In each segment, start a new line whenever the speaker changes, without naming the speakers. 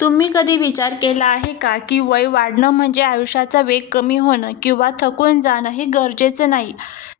तुम्ही कधी विचार केला आहे का की वय वाढणं म्हणजे आयुष्याचा वेग कमी होणं किंवा थकून जाणं हे गरजेचं नाही?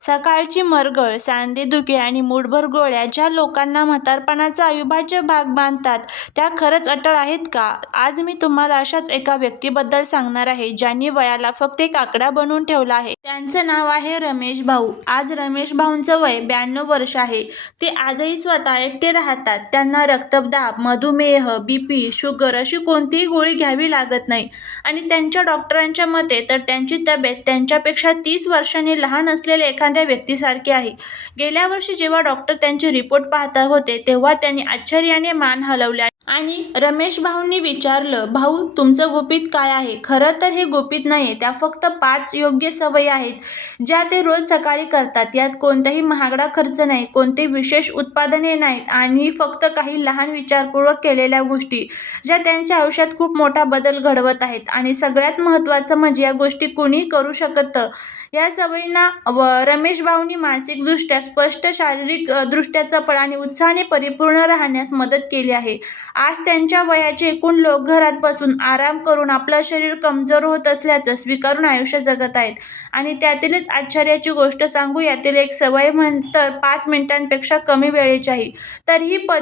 सकाळची मरगळ सांधेदुखी आणि मूठभर गोळ्या ज्या लोकांना म्हातारपणाचा अविभाज्य भाग मानतात त्या खरंच अटळ आहेत का? आज मी तुम्हाला अशाच एका व्यक्तीबद्दल सांगणार आहे ज्यांनी वयाला फक्त एक आकडा बनवून ठेवला आहे. त्यांचं नाव आहे रमेश भाऊ. आज रमेश भाऊंचं वय ब्याण्णव वर्ष आहे. ते आजही स्वतः एकटे राहतात. त्यांना रक्तदाब मधुमेह बी पी शुगर अशी कोणतीही गोळी घ्यावी लागत नाही. आणि त्यांच्या डॉक्टरांच्या मते तर त्यांची तब्येत त्यांच्यापेक्षा तीस वर्षांनी लहान असलेल्या एखाद्या व्यक्तीसारखी आहे. गेल्या वर्षी जेव्हा डॉक्टर त्यांचे रिपोर्ट पाहता होते तेव्हा त्यांनी आश्चर्याने मान हलवल्या आणि रमेश भाऊंनी विचारलं भाऊ तुमचं गुपित काय आहे? खरं तर हे गुपित नाही आहे त्या फक्त पाच योग्य सवयी आहेत ज्या ते रोज सकाळी करतात. यात कोणताही महागडा खर्च नाही कोणते विशेष उत्पादने नाहीत आणि फक्त काही लहान विचारपूर्वक केलेल्या गोष्टी ज्या त्यांच्या आयुष्यात खूप मोठा बदल घडवत आहेत. आणि सगळ्यात महत्त्वाचं म्हणजे या गोष्टी कुणी करू शकतं. या सवयींना व रमेश भाऊंनी मानसिकदृष्ट्या स्पष्ट शारीरिक दृष्ट्या चपळ आणि उत्साहाने परिपूर्ण राहण्यास मदत केली आहे. आज त्यांच्या वयाचे एकूण लोक घरात बसून आराम करून आपलं शरीर कमजोर होत असल्याचं स्वीकारून आयुष्य जगत आहेत. आणि त्यातीलच आश्चर्याची गोष्ट सांगू यातील एक सवय म्हणतर पाच मिनिटांपेक्षा कमी वेळेची आहे तरीही प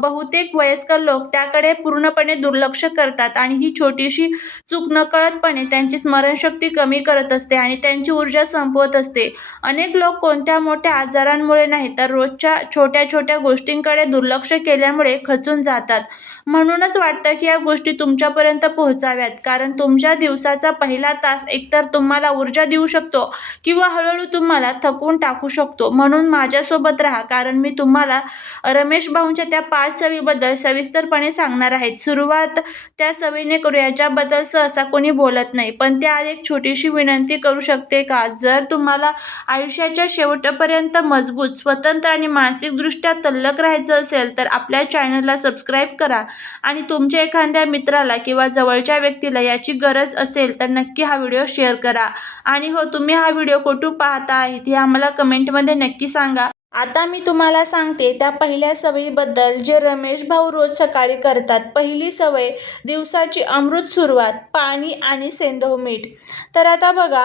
बहुतेक वयस्कर लोक त्याकडे पूर्णपणे दुर्लक्ष करतात आणि ही छोटीशी चूक नकळतपणे त्यांची स्मरणशक्ती कमी करत असते आणि त्यांची ऊर्जा संपवत असते. अनेक लोक कोणत्या मोठ्या आजारांमुळे नाही तर रोजच्या छोट्या छोट्या गोष्टींकडे दुर्लक्ष केल्यामुळे खचून जातात. म्हणूनच वाटतं की या गोष्टी तुमच्यापर्यंत पोहोचाव्यात. कारण तुमच्या दिवसाचा पहिला तास एकतर तुम्हाला ऊर्जा देऊ शकतो किंवा हळूहळू तुम्हाला थकवून टाकू शकतो. म्हणून माझ्यासोबत राहा. कारण मी तुम्हाला रमेश भाऊंच्या त्या पाच सवीबद्दल सविस्तरपणे सांगणार आहेत सुरुवात त्या सवीने करू. याच्याबद्दल सहसा कोणी बोलत नाही. पण त्या एक छोटीशी विनंती करू शकते का? जर तुम्हाला आयुष्याच्या शेवटपर्यंत मजबूत स्वतंत्र आणि मानसिकदृष्ट्या तल्लक राहायचं असेल तर आपल्या चॅनलला सबस्क्राईब करा. आणि तुमच्या एखाद्या मित्राला किंवा जवळच्या व्यक्तीला याची गरज असेल तर नक्की हा व्हिडिओ शेअर करा. आणि हो तुम्ही हा व्हिडिओ कुठून पाहता आहेत हे आम्हाला कमेंटमध्ये नक्की सांगा. आता मी तुम्हाला सांगते त्या पहिल्या सवयीबद्दल जे रमेश भाऊ रोज सकाळी करतात पहिली सवय दिवसाची अमृत सुरुवात पाणी आणि सेंधव मीठ. तर आता बघा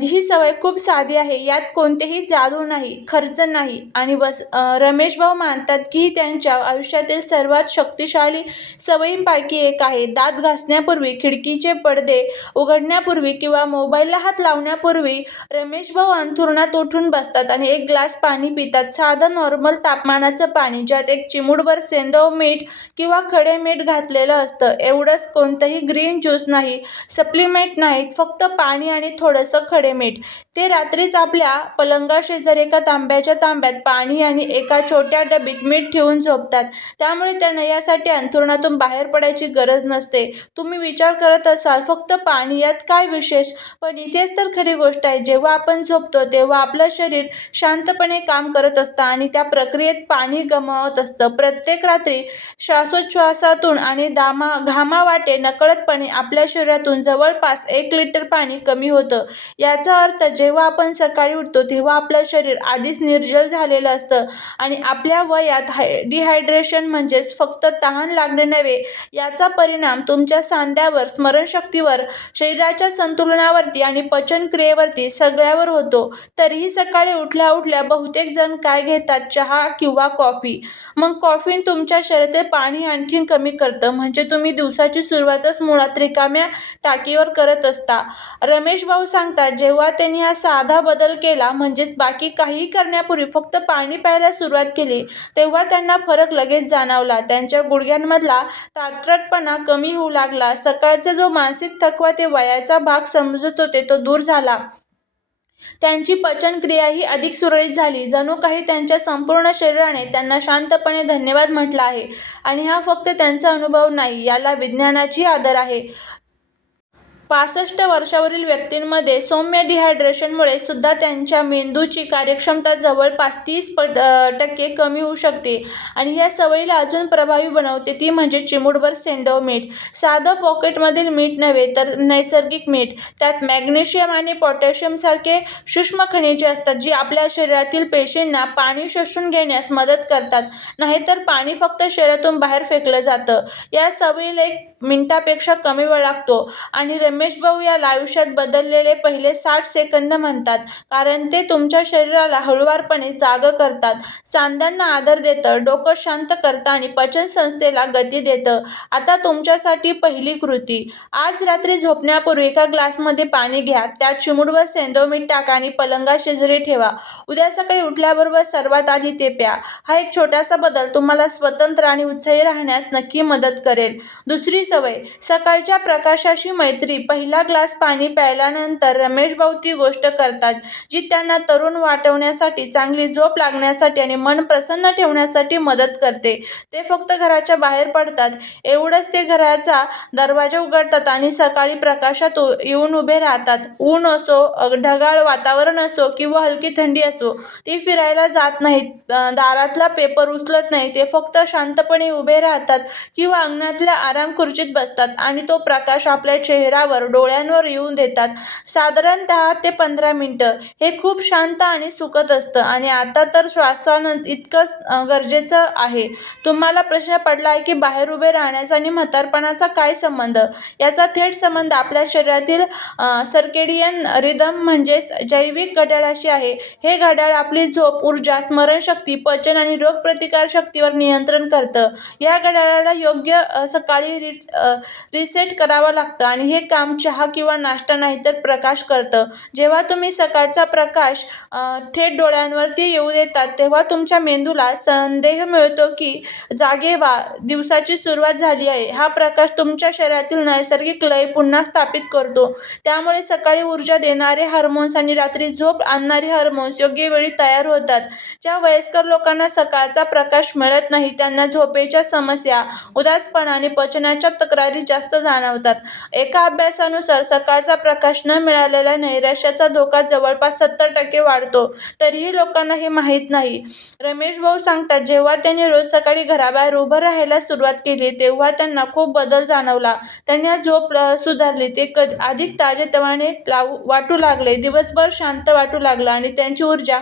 ही सवय खूप साधी आहे यात कोणतेही जादू नाही खर्च नाही आणि वस रमेश भाऊ मानतात की त्यांच्या आयुष्यातील सर्वात शक्तिशाली सवयींपैकी एक आहे. दात घासण्यापूर्वी खिडकीचे पडदे उघडण्यापूर्वी किंवा मोबाईलला हात लावण्यापूर्वी रमेश भाऊ अंथरुणात उठून बसतात आणि एक ग्लास पाणी पितात साधं नॉर्मल तापमानाचं पाणी ज्यात एक चिमूटभर सेंदव मीठ किंवा खडे मीठ घातलेलं असतं. एवढंच कोणतंही ग्रीन ज्यूस नाही सप्लिमेंट नाहीत फक्त पाणी आणि थोडंसं खडे मीठ. ते रात्रीच आपल्या पलंगाशेजारी एका तांब्याच्या तांब्यात पाणी आणि एका छोट्या डबीत मीठ ठेवून झोपतात. त्यामुळे त्यांना यासाठी अंथरुणातून बाहेर पडायची गरज नसते. तुम्ही विचार करत असाल फक्त पाणी यात काय विशेष? पण इथेच तर खरी गोष्ट आहे जेव्हा आपण झोपतो तेव्हा आपलं शरीर शांतपणे काम करत असतं आणि त्या प्रक्रियेत पाणी गमावत असतं. प्रत्येक रात्री श्वासोच्छ्वासातून आणि दामा घामावाटे नकळतपणे आपल्या शरीरातून जवळपास एक लिटर पाणी कमी होतं. याचा अर्थ जेव्हा आपण सकाळी उठतो तेव्हा आपलं शरीर आधीच निर्जल झालेलं असतं आणि आपल्या वयात हाय डिहायड्रेशन म्हणजेच फक्त तहान लागणे नव्हे याचा परिणाम तुमच्या सांध्यावर स्मरणशक्तीवर शरीराच्या संतुलनावरती आणि पचनक्रियेवरती सगळ्यावर होतो. तरीही सकाळी उठल्या उठल्या बहुतेक जण काय घेतात? चहा किंवा कॉफी? मग कॉफीन तुमच्या शरीरातील पाणी आणखीन कमी करतं. म्हणजे तुम्ही दिवसाची सुरुवातच मुळात रिकाम्या टाकीवर करत असता. रमेश भाऊ सांगतात जेव्हा त्यांनी हा साधा बदल केला म्हणजेच बाकी काहीही करण्यापूर्वी फक्त पाणी प्यायला सुरुवात केली तेव्हा त्यांना फरक लगेच जाणवला. त्यांच्या गुडघ्यांमधला तात्रटपणा कमी होऊ लागला. सकाळचा जो मानसिक थकवा ते वयाचा भाग समजत होते तो दूर झाला. त्यांची पचनक्रियाही अधिक सुरळीत झाली. जणू काही त्यांच्या संपूर्ण शरीराने त्यांना शांतपणे धन्यवाद म्हटला आहे आणि हा फक्त त्यांचा अनुभव नाही याला विज्ञानाची आदर आहे. पासष्ट वर्षावरील व्यक्तींमध्ये सौम्य डिहायड्रेशनमुळे सुद्धा त्यांच्या मेंदूची कार्यक्षमता जवळपास तीस पट टक्के कमी होऊ शकते. आणि या सवयीला अजून प्रभावी बनवते ती म्हणजे चिमूटभर सेंडव मीठ. साधं पॉकेटमधील मीठ नव्हे तर नैसर्गिक मीठ. त्यात मॅग्नेशियम आणि पोटॅशियमसारखे सूक्ष्म खनिजे असतात जी आपल्या शरीरातील पेशींना पाणी शोषून घेण्यास मदत करतात. नाहीतर पाणी फक्त शरीरातून बाहेर फेकलं जातं. या सवयीला एक मिनिटापेक्षा कमी वेळ लागतो. आणि रमेश भाऊ याला आयुष्यात बदललेले पहिले साठ सेकंद म्हणतात. कारण ते तुमच्या शरीराला हळुवारपणे जागं करतात. सांधांना आदर देतं डोकं शांत करतं आणि पचनसंस्थेला गती देतं. आता तुमच्यासाठी पहिली कृती. आज रात्री झोपण्यापूर्वी एका ग्लासमध्ये पाणी घ्या. त्यात चिमुडवर सेंदो मीठ टाका आणि पलंगा शेजारी ठेवा. उद्या सकाळी उठल्याबरोबर सर्वात आधी ते प्या. हा एक छोटासा बदल तुम्हाला स्वतंत्र आणि उत्साही राहण्यास नक्की मदत करेल. दुसरी सवय. सकाळच्या प्रकाशाशी मैत्री पहिला ग्लास पाणी प्यायल्यानंतर रमेश भाऊ ती गोष्ट करतात जी त्यांना तरुण वाटवण्यासाठी चांगली झोप लागण्यासाठी आणि मन प्रसन्न ठेवण्यासाठी मदत करते. ते फक्त घराच्या बाहेर पडतात. एवढंच ते घराचा दरवाजा उघडतात आणि सकाळी प्रकाशात येऊन उभे राहतात. ऊन असो ढगाळ वातावरण असो किंवा हलकी थंडी असो ती फिरायला जात नाहीत. दारातला पेपर उचलत नाही. ते फक्त शांतपणे उभे राहतात किंवा अंगणातल्या आराम खुर्ची खुर्चीत बसतात आणि तो प्रकाश आपल्या चेहऱ्यावर डोळ्यांवर येऊन देतात. साधारणतः ते पंधरा मिनटं. हे खूप शांत आणि सुखद असतं आणि आता तर श्वासानंतर इतकंच गरजेचं आहे. तुम्हाला प्रश्न पडला आहे की बाहेर उभे राहण्याचा आणि म्हातारपणाचा काय संबंध? याचा थेट संबंध आपल्या शरीरातील सर्केडियन रिदम म्हणजेच जैविक घड्याळाशी आहे. हे घड्याळ आपली झोप ऊर्जा स्मरणशक्ती पचन आणि रोगप्रतिकार शक्तीवर नियंत्रण करतं. या घड्याळाला योग्य सकाळी रीत रिसेट करावं लागतं आणि हे काम चहा किंवा नाश्ता नाही तर प्रकाश करतं. जेव्हा तुम्ही सकाळचा प्रकाश थेट डोळ्यांवरती येऊ देतात तेव्हा तुमच्या मेंदूला संदेह मिळतो की जागे वा दिवसाची सुरुवात झाली आहे. हा प्रकाश तुमच्या शरीरातील नैसर्गिक लय पुन्हा स्थापित करतो. त्यामुळे सकाळी ऊर्जा देणारे हार्मोन्स आणि रात्री झोप आणणारे हार्मोन्स योग्य वेळी तयार होतात. ज्या वयस्कर लोकांना सकाळचा प्रकाश मिळत नाही त्यांना झोपेच्या समस्या उदासपणा आणि पचनाच्या तक्रारी जास्त जाणवतात. एका अभ्यासानुसार सकाळचा प्रकाश न मिळालेला नैराश्याचा धोका जवळपास सत्तर टक्के वाढतो. तरीही लोकांना हे माहीत नाही. रमेश भाऊ सांगतात जेव्हा त्यांनी रोज सकाळी घराबाहेर उभं राहायला सुरुवात केली तेव्हा त्यांना खूप बदल जाणवला. त्यांना झोप सुधारली. ते कधी अधिक ताजेतवाने लावू वाटू लागले. दिवसभर शांत वाटू लागला आणि त्यांची ऊर्जा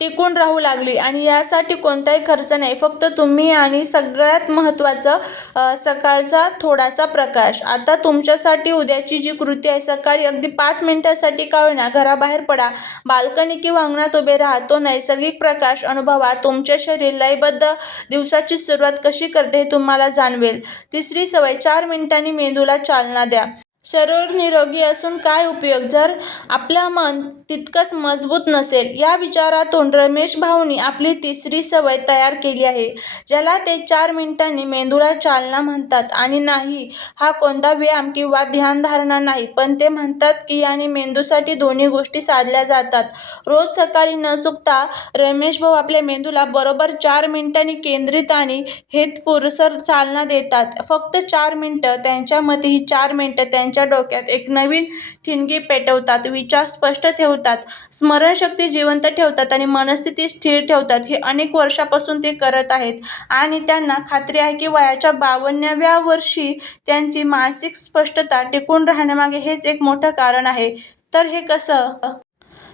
टिकून राहू लागली. आणि यासाठी कोणताही खर्च नाही. फक्त तुम्ही आणि सगळ्यात महत्त्वाचं सकाळचा थोडासा प्रकाश. आता तुमच्यासाठी उद्याची जी कृती आहे सकाळी अगदी पाच मिनिटासाठी का होईना घराबाहेर पडा. बाल्कनी किंवा अंगणात उभे राहा. तो नैसर्गिक प्रकाश अनुभवा. तुमच्या शरीर लयबद्ध दिवसाची सुरुवात कशी करते हे तुम्हाला जाणवेल. तिसरी सवय चार मिनिटांनी मेंदूला चालना द्या. शरीर निरोगी असून काय उपयोग? जर आपलं मन तितकंच मजबूत नसेल या विचारातून रमेश भाऊनी आपली तिसरी सवय तयार केली आहे ज्याला ते चार मिनिटांनी मेंदूला चालना म्हणतात. आणि नाही हा कोणता व्यायाम किंवा ध्यानधारणा नाही पण ते म्हणतात की याने मेंदूसाठी दोन्ही गोष्टी साधल्या जातात. रोज सकाळी न चुकता रमेश भाऊ आपल्या मेंदूला बरोबर चार मिनिटांनी केंद्रित आणि हेतपुरसर चालना देतात. फक्त चार मिनटं त्यांच्या मते ही चार मिनटं त्यांच्या डोक्यात एक नवीन ठिणगी पेटवतात विचार स्पष्ट ठेवतात स्मरणशक्ती जिवंत ठेवतात आणि मनस्थिती स्थिर ठेवतात. हे अनेक वर्षापासून ते करत आहेत आणि त्यांना खात्री आहे की वयाच्या बावन्नाव्या वर्षी त्यांची मानसिक स्पष्टता टिकून राहण्यामागे हेच एक मोठं कारण आहे. तर हे कसं?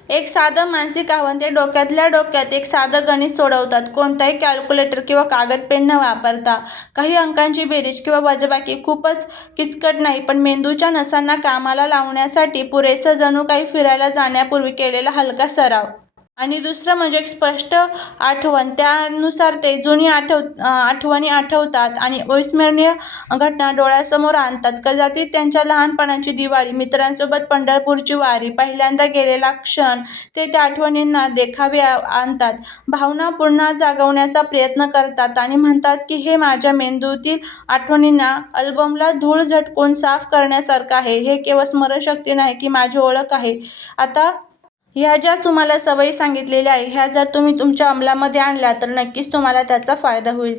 एक साधं मानसिक आव्हान ते डोक्यातल्या डोक्यात एक साधं गणित सोडवतात. कोणताही कॅल्क्युलेटर किंवा कागद पेन न वापरता. काही अंकांची बेरीज किंवा वजाबाकी खूपच किचकट नाही पण मेंदूच्या नसांना कामाला लावण्यासाठी पुरेसं जणू काही फिरायला जाण्यापूर्वी केलेला हलका सराव. आणि दुसरं म्हणजे एक स्पष्ट आठवण. त्यानुसार ते जुनी आठव आठवणी आठवतात आणि अविस्मरणीय घटना डोळ्यासमोर आणतात. कदाचित त्यांच्या लहानपणाची दिवाळी मित्रांसोबत पंढरपूरची वारी पहिल्यांदा गेलेला क्षण ते त्या आठवणींना देखावे आणतात. भावना पुन्हा जागवण्याचा प्रयत्न करतात आणि म्हणतात की हे माझ्या मेंदूतील आठवणींना अल्बमला धूळ झटकून साफ करण्यासारखं आहे. हे केवळ स्मरणशक्ती नाही की माझी ओळख आहे. आता ह्या ज्या तुम्हाला सवयी सांगितलेल्या आहे ह्या जर तुम्ही तुमच्या अंमलामध्ये आणल्या तर नक्कीच तुम्हाला त्याचा फायदा होईल.